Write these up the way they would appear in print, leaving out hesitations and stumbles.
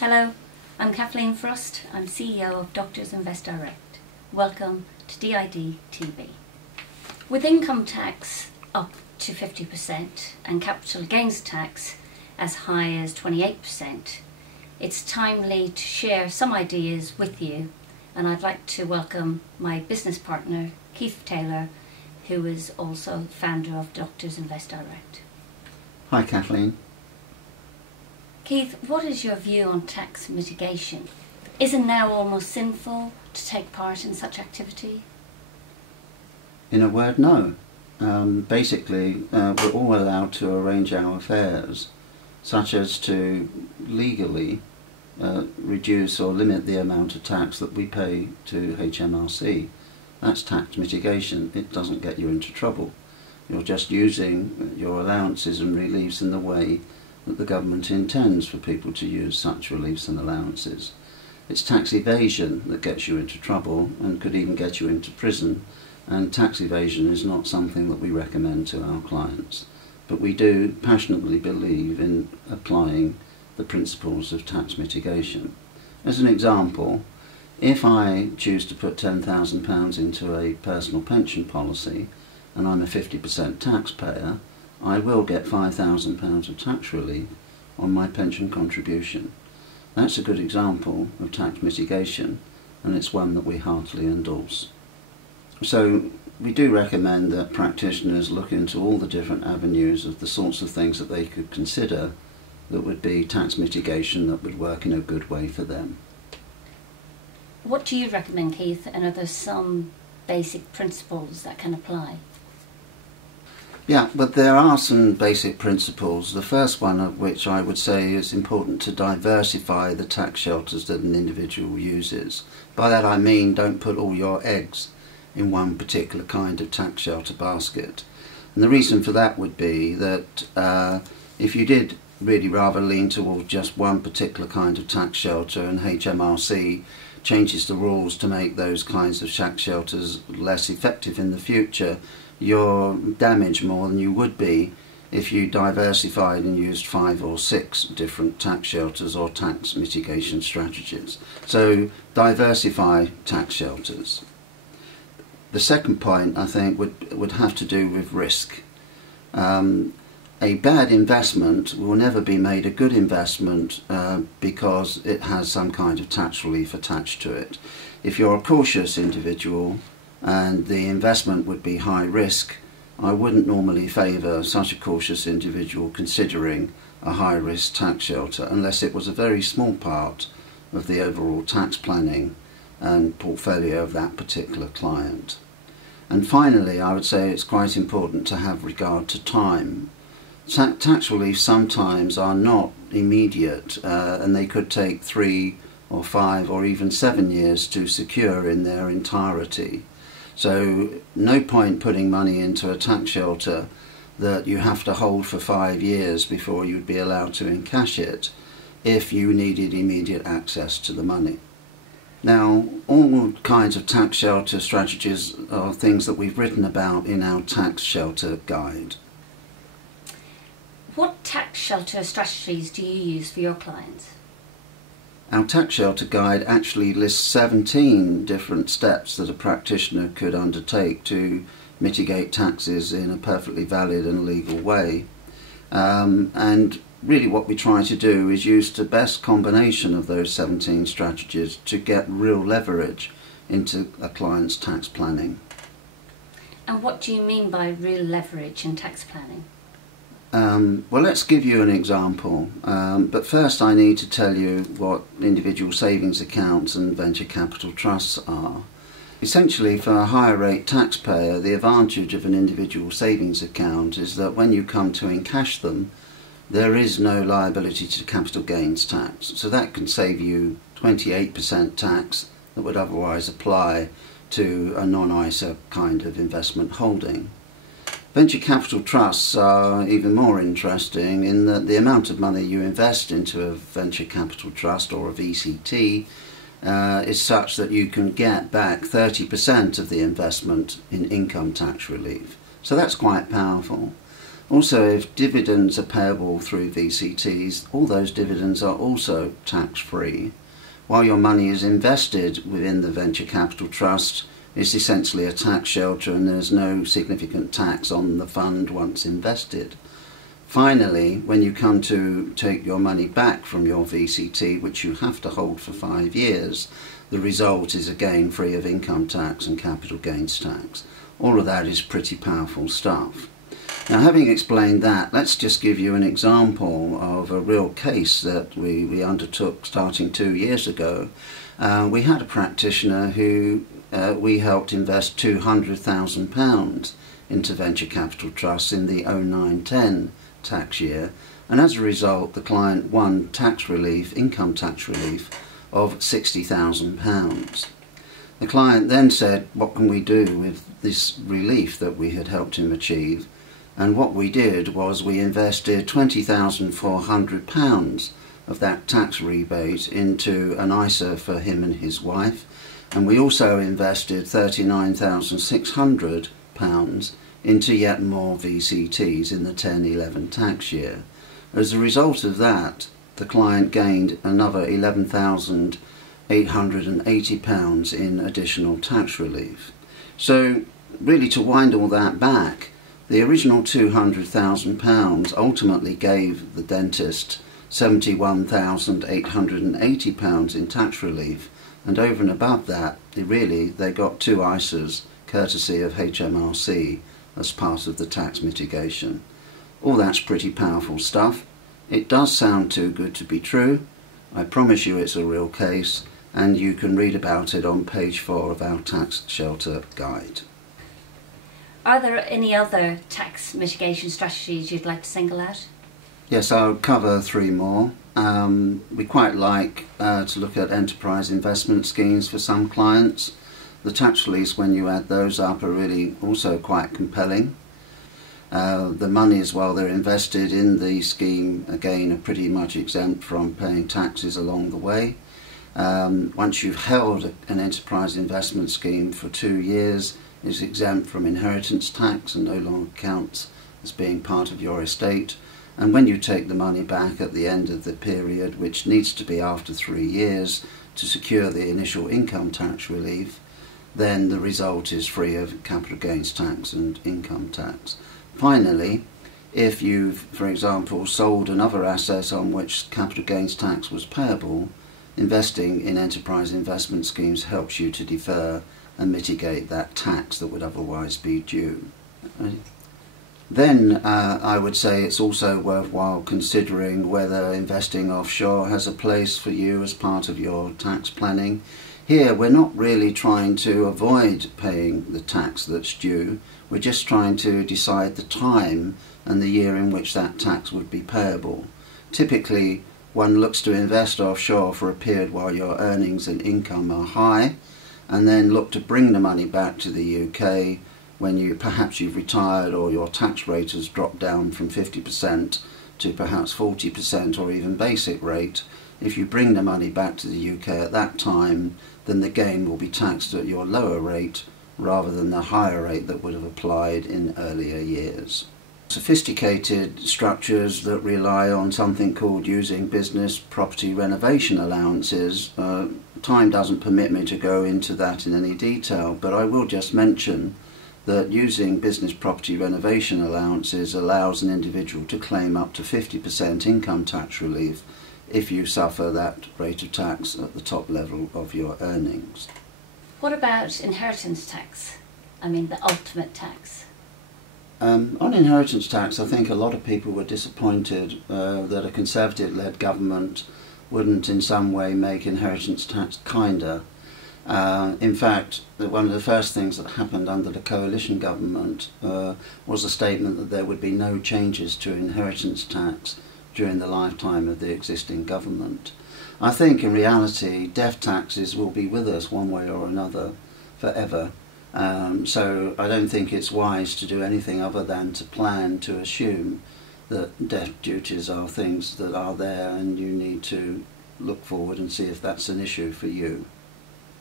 Hello, I'm Kathleen Frost. I'm CEO of Doctors Invest Direct. Welcome to DID TV. With income tax up to 50% and capital gains tax as high as 28%, it's timely to share some ideas with you, and I'd like to welcome my business partner, Keith Taylor, who is also founder of Doctors Invest Direct. Hi Kathleen. Keith, what is your view on tax mitigation? Is it now almost sinful to take part in such activity? In a word, no. Basically, we're all allowed to arrange our affairs, such as to legally reduce or limit the amount of tax that we pay to HMRC. That's tax mitigation. It doesn't get you into trouble. You're just using your allowances and reliefs in the way that the government intends for people to use such reliefs and allowances. It's tax evasion that gets you into trouble and could even get you into prison, and tax evasion is not something that we recommend to our clients. But we do passionately believe in applying the principles of tax mitigation. As an example, if I choose to put £10,000 into a personal pension policy and I'm a 50% taxpayer, I will get £5,000 of tax relief on my pension contribution. That's a good example of tax mitigation, and it's one that we heartily endorse. So we do recommend that practitioners look into all the different avenues of the sorts of things that they could consider that would be tax mitigation that would work in a good way for them. What do you recommend, Keith, and are there some basic principles that can apply? Yeah, but there are some basic principles, the first one of which I would say is important to diversify the tax shelters that an individual uses. By that I mean don't put all your eggs in one particular kind of tax shelter basket. And the reason for that would be that if you did really rather lean towards just one particular kind of tax shelter and HMRC changes the rules to make those kinds of tax shelters less effective in the future, you're damaged more than you would be if you diversified and used 5 or 6 different tax shelters or tax mitigation strategies. So diversify tax shelters. The second point, I think, would have to do with risk. A bad investment will never be made a good investment because it has some kind of tax relief attached to it. If you're a cautious individual and the investment would be high risk, I wouldn't normally favour such a cautious individual considering a high risk tax shelter unless it was a very small part of the overall tax planning and portfolio of that particular client. And finally, I would say it's quite important to have regard to time. Tax relief sometimes are not immediate and they could take 3 or 5 or even 7 years to secure in their entirety. So no point putting money into a tax shelter that you have to hold for 5 years before you'd be allowed to encash it if you needed immediate access to the money. Now, all kinds of tax shelter strategies are things that we've written about in our tax shelter guide. What tax shelter strategies do you use for your clients? Our tax shelter guide actually lists 17 different steps that a practitioner could undertake to mitigate taxes in a perfectly valid and legal way. And really what we try to do is use the best combination of those 17 strategies to get real leverage into a client's tax planning. And what do you mean by real leverage in tax planning? Well, let's give you an example, but first I need to tell you what individual savings accounts and venture capital trusts are. Essentially, for a higher rate taxpayer, the advantage of an individual savings account is that when you come to encash them, there is no liability to capital gains tax. So that can save you 28% tax that would otherwise apply to a non-ISA kind of investment holding. Venture capital trusts are even more interesting in that the amount of money you invest into a venture capital trust or a VCT is such that you can get back 30% of the investment in income tax relief. So that's quite powerful. Also, if dividends are payable through VCTs, all those dividends are also tax-free. While your money is invested within the venture capital trust, it's essentially a tax shelter and there's no significant tax on the fund once invested. Finally, when you come to take your money back from your VCT, which you have to hold for 5 years, the result is again free of income tax and capital gains tax. All of that is pretty powerful stuff. Now, having explained that, let's just give you an example of a real case that we undertook starting 2 years ago. We had a practitioner who we helped invest £200,000 into venture capital trusts in the 09-10 tax year, and as a result the client won tax relief, income tax relief of £60,000. The client then said, what can we do with this relief that we had helped him achieve? And what we did was we invested £20,400 of that tax rebate into an ISA for him and his wife, and we also invested £39,600 into yet more VCTs in the 10-11 tax year. As a result of that, the client gained another £11,880 in additional tax relief. So really, to wind all that back, the original £200,000 ultimately gave the dentist £71,880 in tax relief, and over and above that, they got 2 ISAs courtesy of HMRC as part of the tax mitigation. All that's pretty powerful stuff. It does sound too good to be true. I promise you it's a real case, and you can read about it on page 4 of our tax shelter guide. Are there any other tax mitigation strategies you'd like to single out? Yes, I'll cover 3 more. We quite like to look at enterprise investment schemes for some clients. The tax reliefs, when you add those up, are really also quite compelling. The monies, while they're invested in the scheme, again, are pretty much exempt from paying taxes along the way. Once you've held an enterprise investment scheme for 2 years, it's exempt from inheritance tax and no longer counts as being part of your estate. And when you take the money back at the end of the period, which needs to be after 3 years to secure the initial income tax relief, then the result is free of capital gains tax and income tax. Finally, if you've, for example, sold another asset on which capital gains tax was payable, investing in enterprise investment schemes helps you to defer and mitigate that tax that would otherwise be due. Then I would say it's also worthwhile considering whether investing offshore has a place for you as part of your tax planning. Here we're not really trying to avoid paying the tax that's due, we're just trying to decide the time and the year in which that tax would be payable. Typically one looks to invest offshore for a period while your earnings and income are high, and then look to bring the money back to the UK when perhaps you've retired or your tax rate has dropped down from 50% to perhaps 40% or even basic rate. If you bring the money back to the UK at that time, then the gain will be taxed at your lower rate rather than the higher rate that would have applied in earlier years. Sophisticated structures that rely on something called using business property renovation allowances, time doesn't permit me to go into that in any detail, but I will just mention that using business property renovation allowances allows an individual to claim up to 50% income tax relief if you suffer that rate of tax at the top level of your earnings. What about inheritance tax? I mean the ultimate tax. On inheritance tax, I think a lot of people were disappointed that a Conservative-led government wouldn't in some way make inheritance tax kinder. In fact, one of the first things that happened under the coalition government was a statement that there would be no changes to inheritance tax during the lifetime of the existing government. I think in reality death taxes will be with us one way or another forever. So I don't think it's wise to do anything other than to plan to assume that death duties are things that are there and you need to look forward and see if that's an issue for you.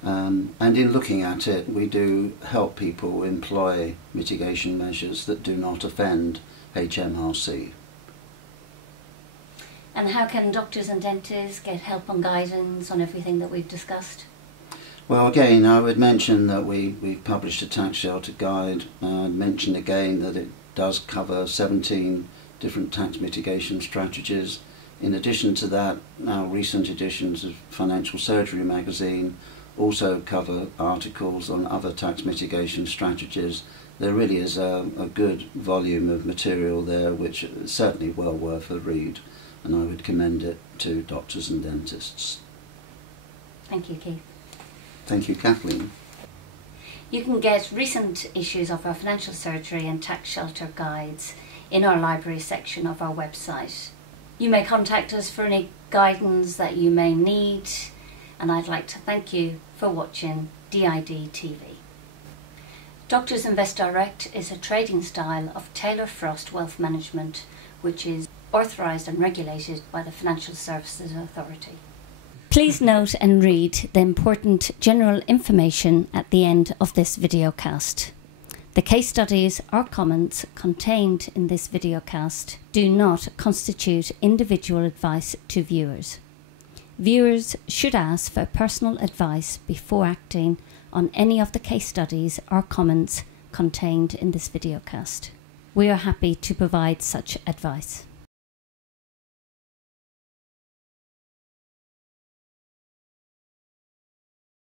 And in looking at it, we do help people employ mitigation measures that do not offend HMRC. And how can doctors and dentists get help and guidance on everything that we've discussed? Well, again, I would mention that we've published a tax shelter guide. I'd mention again that it does cover 17 different tax mitigation strategies. In addition to that, our recent editions of Financial Surgery magazine also cover articles on other tax mitigation strategies. There really is a good volume of material there which is certainly well worth a read, and I would commend it to doctors and dentists. Thank you, Keith. Thank you, Kathleen. You can get recent issues of our financial surgery and tax shelter guides in our library section of our website. You may contact us for any guidance that you may need, and I'd like to thank you for watching DID TV. Doctors Invest Direct is a trading style of Taylor Frost Wealth Management, which is authorised and regulated by the Financial Services Authority. Please note and read the important general information at the end of this videocast. The case studies or comments contained in this videocast do not constitute individual advice to viewers. Viewers should ask for personal advice before acting on any of the case studies or comments contained in this videocast. We are happy to provide such advice.